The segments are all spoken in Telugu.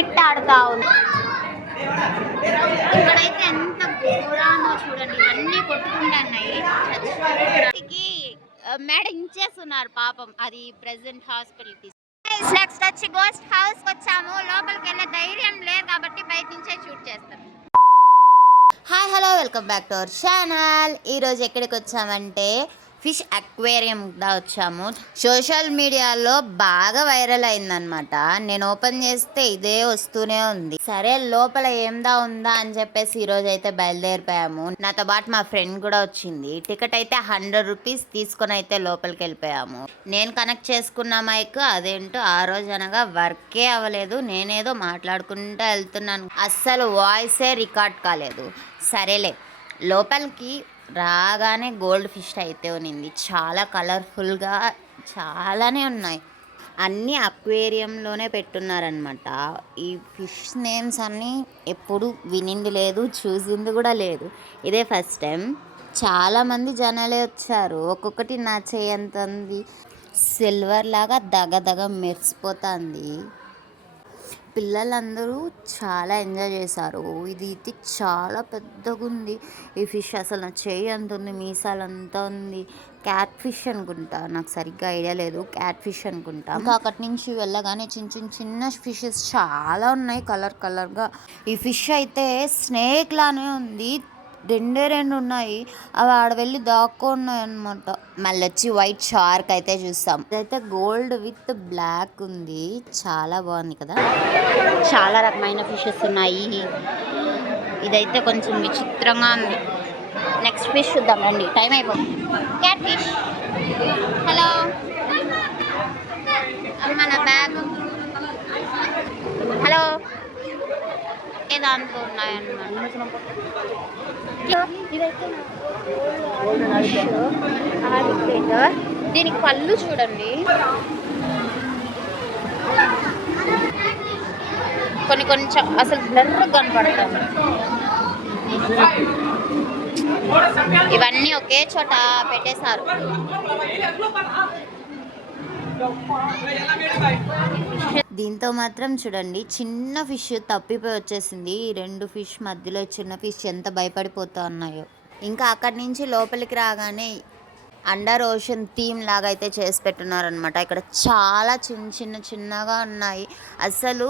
కొట్టుమిట్టాడుతా ఉంది. ఇక్కడైతే ఎంత ఘోరానో చూడండి, ఇవన్నీ కొట్టుకుంటున్నాయి. మేడ ఇంచేస్తున్నారు పాపం. అది ప్రెసెంట్ హాస్పిటల్ కి. నెక్స్ట్ వచ్చి గోస్ట్ హౌస్ వచ్చాము. లోపలికి వెళ్ళే ధైర్యం లేదు కాబట్టి బయట నుంచే షూట్ చేస్తాం. Hi hello, welcome back to our channel. ఈరోజు ఎక్కడికి వచ్చామంటే ఫిష్ అక్వేరియం వచ్చాము. సోషల్ మీడియాలో బాగా వైరల్ అయిందనమాట. నేను ఓపెన్ చేస్తే ఇదే వస్తూనే ఉంది. సరే లోపల ఏందా ఉందా అని చెప్పేసి ఈరోజు అయితే బయలుదేరిపోయాము. నాతో పాటు మా ఫ్రెండ్ కూడా వచ్చింది. టికెట్ అయితే 100 రూపీస్ తీసుకొని అయితే లోపలికి వెళ్ళిపోయాము. నేను కనెక్ట్ చేసుకున్న మైక్ అదేంటో ఆ రోజు అనగా వర్కే అవ్వలేదు. నేనేదో మాట్లాడుకుంటూ వెళ్తున్నాను, అస్సలు వాయిసే రికార్డ్ కాలేదు. సరేలే, లోపలికి రాగానే గోల్డ్ ఫిష్ అయితే ఉన్నింది. చాలా కలర్ఫుల్గా చాలానే ఉన్నాయి. అన్నీ అక్వేరియంలోనే పెట్టున్నారనమాట. ఈ ఫిష్ నేమ్స్ అన్నీ ఎప్పుడు వినింది లేదు, చూసింది కూడా లేదు. ఇదే ఫస్ట్ టైం. చాలామంది జనాలే వచ్చారు. ఒక్కొక్కటి నా చేయంత ఉంది. సిల్వర్ లాగా దగదగ మెరిసిపోతుంది. పిల్లలందరూ చాలా ఎంజాయ్ చేశారు. ఇది చాలా పెద్దగా ఉంది ఈ ఫిష్. అసలు నా చేయి అంత ఉంది, మీసాలంతా ఉంది. క్యాట్ ఫిష్ అనుకుంటా, నాకు సరిగ్గా ఐడియా లేదు. క్యాట్ ఫిష్ అనుకుంటా. ఇంకా అక్కడి నుంచి వెళ్ళగానే చిన్న ఫిషెస్ చాలా ఉన్నాయి, కలర్గా. ఈ ఫిష్ అయితే స్నేక్ లానే ఉంది. రెండు ఉన్నాయి. అవి ఆడ వెళ్ళి దాక్కున్నాయి అనమాట. మళ్ళీ వచ్చి వైట్ షార్క్ అయితే చూస్తాం. ఇదైతే గోల్డ్ విత్ బ్లాక్ ఉంది. చాలా బాగుంది కదా. చాలా రకమైన ఫిషెస్ ఉన్నాయి. ఇదైతే కొంచెం విచిత్రంగా ఉంది. నెక్స్ట్ ఫిష్ చూద్దాం రండి, టైం అయిపోతుంది. Cat fish. హలో మన బ్యాగ్. హలో, ఏ దాంట్లో ఉన్నాయన్నమాట. దీనికి పళ్ళు చూడండి, కొంచెం అసలు బ్లర్గా కనపడతాను. ఇవన్నీ ఒకే చోట పెట్టేశారు. దీంతో మాత్రం చూడండి, చిన్న ఫిష్ తప్పిపోయి వచ్చేసింది. ఈ 2 ఫిష్ మధ్యలో చిన్న ఫిష్ ఎంత భయపడిపోతా ఉన్నాయో. ఇంకా అక్కడి నుంచి లోపలికి రాగానే అండర్ ఓషన్ థీమ్ లాగా అయితే చేసి పెట్టున్నారనమాట. ఇక్కడ చాలా చిన్నగా ఉన్నాయి. అసలు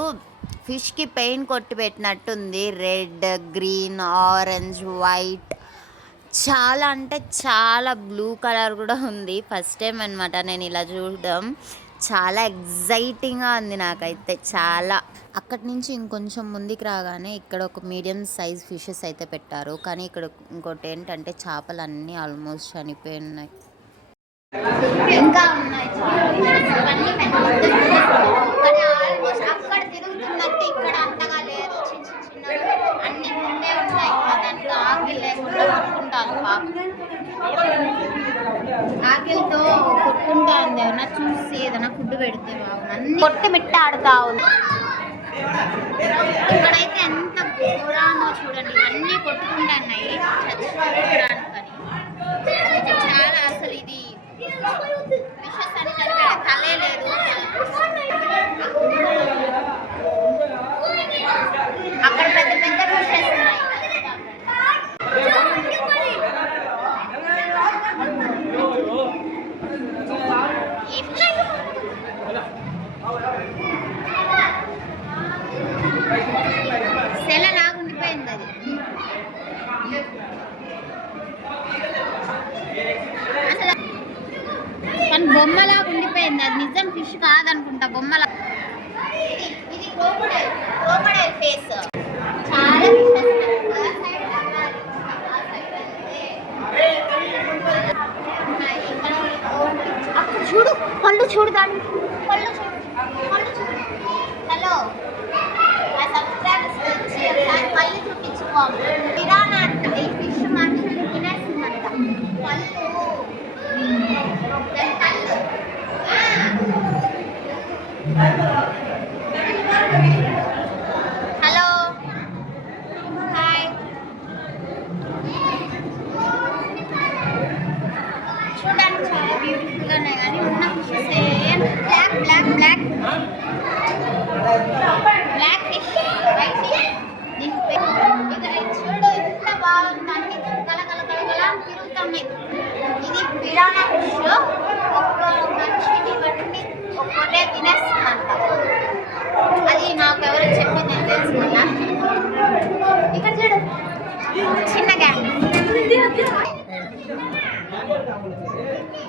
ఫిష్కి పెయింట్ కొట్టి పెట్టినట్టుంది. రెడ్, గ్రీన్, ఆరెంజ్, వైట్, చాలా అంటే చాలా బ్లూ కలర్ కూడా ఉంది. ఫస్ట్ టైం అనమాట నేను ఇలా చూడడం. చాలా ఎగ్జైటింగ్గా ఉంది నాకైతే చాలా. అక్కడి నుంచి ఇంకొంచెం ముందుకు రాగానే ఇక్కడ ఒక మీడియం సైజ్ ఫిషెస్ అయితే పెట్టారు. కానీ ఇక్కడ ఇంకోటి ఏంటంటే చేపలు అన్నీ ఆల్మోస్ట్ చనిపోయి ఉన్నాయి. ఇంకా ఉన్నాయి అక్కడ తిరుగుతున్నట్టు ఇక్కడ అంతగా లేదు. చిన్న అన్ని ముందే ఉన్నాయి. దాంట్లో ఆకిల్ లేకుండా కొట్టుకుంటాను. ఆకిల్తో కొట్టుకుంటా ఉంది. ఏమన్నా చూసి ఏదైనా ఫుడ్ పెడితే బాగుంది. అన్ని కొట్టుమిట్టాడుతా ఉంది. ఇక్కడైతే ఎంత ఘోరానో చూడండి, ఇవన్నీ కొట్టుకుంటున్నాయి చచ్చిపోవడానికని. చాలా అసలు ఇది ఫిషెస్ అని సరిగ్గా తలే లేదు. అక్కడ పెద్ద ఫిషెస్ ఉన్నాయి. సెల లాగా ఉండిపోయింది అది. అసలు కానీ బొమ్మలాగా ఉండిపోయింది. అది నిజం ఫిష్ కాదనుకుంటా, బొమ్మలా. ఇది క్రోకోడైల్ ఫేస్. చాలా అక్కడ చూడు, పళ్ళు చూడు, దాన్ని పళ్ళు చూడు. హలో, పళ్ళు చూపించుకోవాలి. కిరాణా అంట ఈ ఫిష్ మనుషులు తినేస్తుందంట. పళ్ళు హలో, హాయ్. చూడడానికి చాలా బ్యూటిఫుల్గా ఉన్నాయి. కానీ ఉన్న ఫిషెస్ ఏం black fish.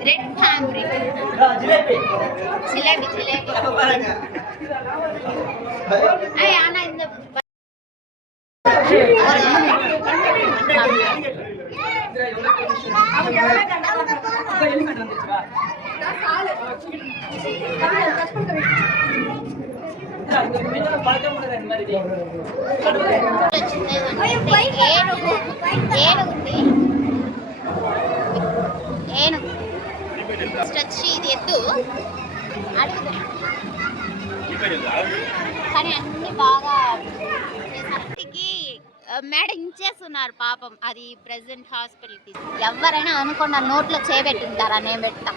Red fabric jalebi jalebi అయ్యి అన్న ఇంత వచ్చి ఇది ఎద్దు అడుగుతుంది కానీ అన్ని బాగా మేడం ఇచ్చేస్తున్నారు పాపం. అది ప్రెసెంట్ హాస్పిటల్కి ఎవరైనా అనుకున్న నోట్లో చేపెట్టింటారా నేను పెడతా.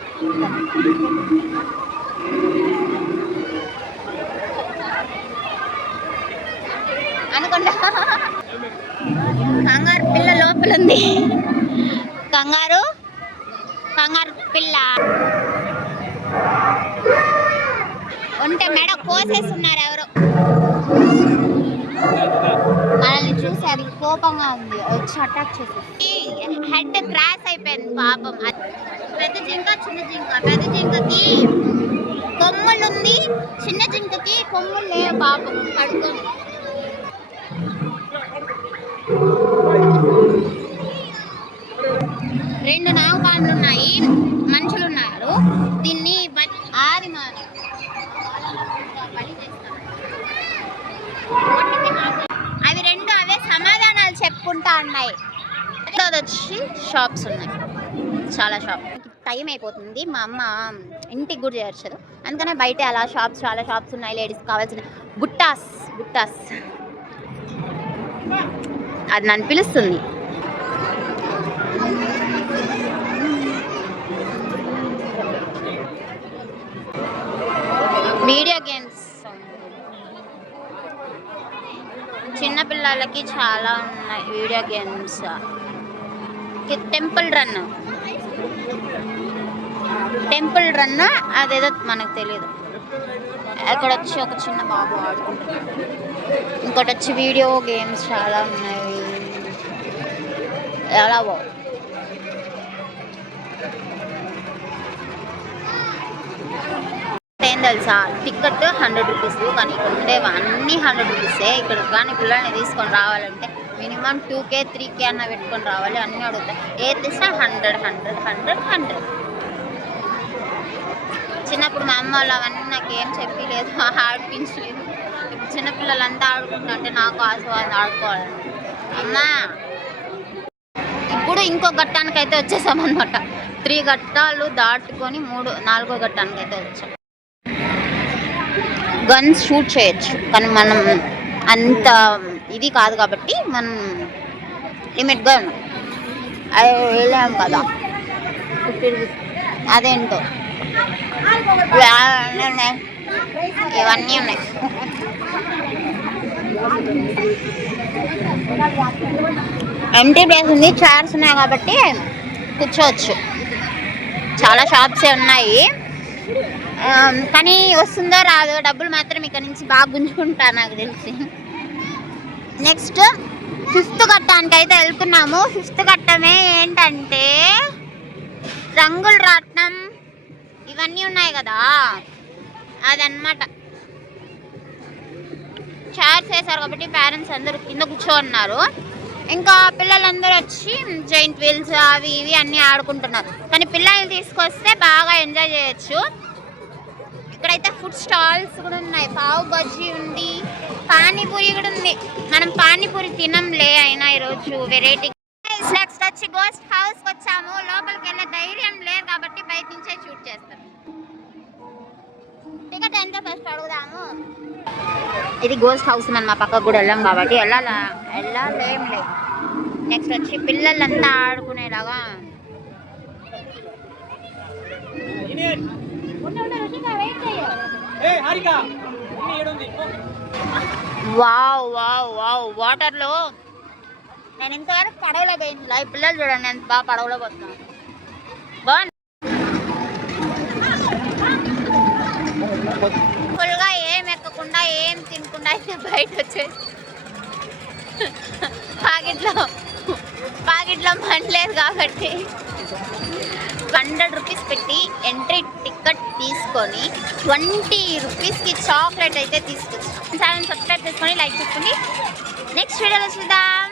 అనుకుంటా కంగారు పిల్ల లోపల ఉంది. కంగారు కంగారు పిల్ల ఉంటే మెడ కోసేస్తున్నారు ఎవరో. మనల్ని చూసి అది కోపంగా ఉంది, వచ్చి అటాక్ చేసి హెడ్ క్రాష్ అయిపోయింది పాపం. పెద్ద జింక చిన్న జింక, పెద్ద జింకకి కొమ్ములు ఉంది, చిన్న జింకకి కొమ్ములు లేవు పాపం పడుకొని. రెండు నాగపాములు ఉన్నాయి, మనుషులు ఉన్నారు. దీన్ని ఆది అవి రెండు అవే సమాధానాలు చెప్పుకుంటా ఉన్నాయి. వచ్చి షాప్స్ ఉన్నాయి, చాలా షాప్. టైం అయిపోతుంది, మా అమ్మ ఇంటికి కూడా చేర్చదు, అందుకనే బయట అలా చాలా షాప్స్ ఉన్నాయి. లేడీస్ కావాల్సిన బుట్టాస్ అది నన్ను పిలుస్తుంది. వీడియో గేమ్స్ చిన్నపిల్లలకి చాలా ఉన్నాయి. వీడియో గేమ్స్ టెంపుల్ రన్ అదేదో మనకు తెలియదు. అక్కడ వచ్చి ఒక చిన్న బాబు ఆడుకుంటున్నాడు. ఇంకోటి వచ్చి వీడియో గేమ్స్ చాలా ఉన్నాయి. ఎలా ఏం తెలుసా, టికెట్ 100 రూపీస్, కానీ ఇక్కడ ఉండేవి అన్నీ 100 రూపీసే. ఇక్కడ కానీ పిల్లల్ని తీసుకొని రావాలంటే మినిమం 2K 3K అన్న పెట్టుకొని రావాలి. అన్నీ అడుగుతాయి, ఏది తెచ్చినా 100. చిన్నప్పుడు మా అమ్మ వాళ్ళు అవన్నీ నాకు ఏం చెప్పలేదు, ఆడిపించలేదు. ఇప్పుడు చిన్నపిల్లలంతా ఆడుకుంటుంటే నాకు ఆశీర్వాదం ఆడుకోవాలి. అమ్మా ఇప్పుడు ఇంకో ఘట్టానికైతే వచ్చేసామన్నమాట. 3 ఘట్టాలు దాటుకొని 4వ ఘట్టానికైతే వచ్చాం. గన్స్ షూట్ చేయొచ్చు, కానీ మనం అంత ఇది కాదు కాబట్టి మనం లిమిట్గా ఉన్నాం. అది వెళ్ళాం కదా, అదేంటో ఇవన్నీ ఉన్నాయి. ఎంటీ ప్లేస్ ఉంది, చైర్స్ ఉన్నాయి కాబట్టి కూర్చోవచ్చు. చాలా షాప్సే ఉన్నాయి, కానీ వస్తుందో రాదో డబ్బులు మాత్రం ఇక్కడ నుంచి బాగా గుంజుకుంటా నాకు తెలిసి. నెక్స్ట్ 5th ఘట్టానికి అయితే వెళ్తున్నాము. 5th ఘట్టమే ఏంటంటే రంగుల రాట్నం ఇవన్నీ ఉన్నాయి కదా, అదన్నమాట. చైర్స్ వేసారు కాబట్టి పేరెంట్స్ అందరూ కింద కూర్చోన్నారు. ఇంకా పిల్లలందరూ వచ్చి జైంట్ వీల్స్ అవి ఇవి అన్నీ ఆడుకుంటున్నారు. కానీ పిల్లల్ని తీసుకొస్తే బాగా ఎంజాయ్ చేయొచ్చు. ఇక్కడైతే ఫుడ్ స్టాల్స్ కూడా ఉన్నాయి. పావు బజ్జీ ఉంది, పానీపూరి కూడా ఉంది. మనం పానీపూరి తినంలే, అయినా ఈరోజు వెరైటీ. నెక్స్ట్ వచ్చి గోస్ట్ హౌస్కి వచ్చాము. లోపలికి వెళ్ళే ధైర్యం లేదు కాబట్టి బయట నుంచే షూట్ చేస్తాం. టికెట్ ఎంత ఫస్ట్ అడుగుదాము. ఇది గోస్ట్ హౌస్, మనం మా పక్కకు కూడా వెళ్ళాం కాబట్టి వెళ్ళాలేం లేదు. నెక్స్ట్ వచ్చి పిల్లలంతా ఆడుకునేలాగా వాటర్లో నేను ఇంతవరకు పడవలో పోయింది. పిల్లలు చూడండి ఎంత బాగా పడవలో పోతున్నాను. బాగుంది. ఫుల్గా ఏం ఎక్కకుండా ఏం తినకుండా అయితే బయట వచ్చేసి పాకెట్లో పని లేదు కాబట్టి 100 రూపీస్ పెట్టి ఎంట్రీ టికెట్ తీసుకొని 20 రూపీస్కి చాక్లెట్ అయితే తీసుకొచ్చాం. ఛానల్ సబ్స్క్రైబ్ చేసుకొని లైక్ చేసుకొని నెక్స్ట్ వీడియోలో చూద్దాం.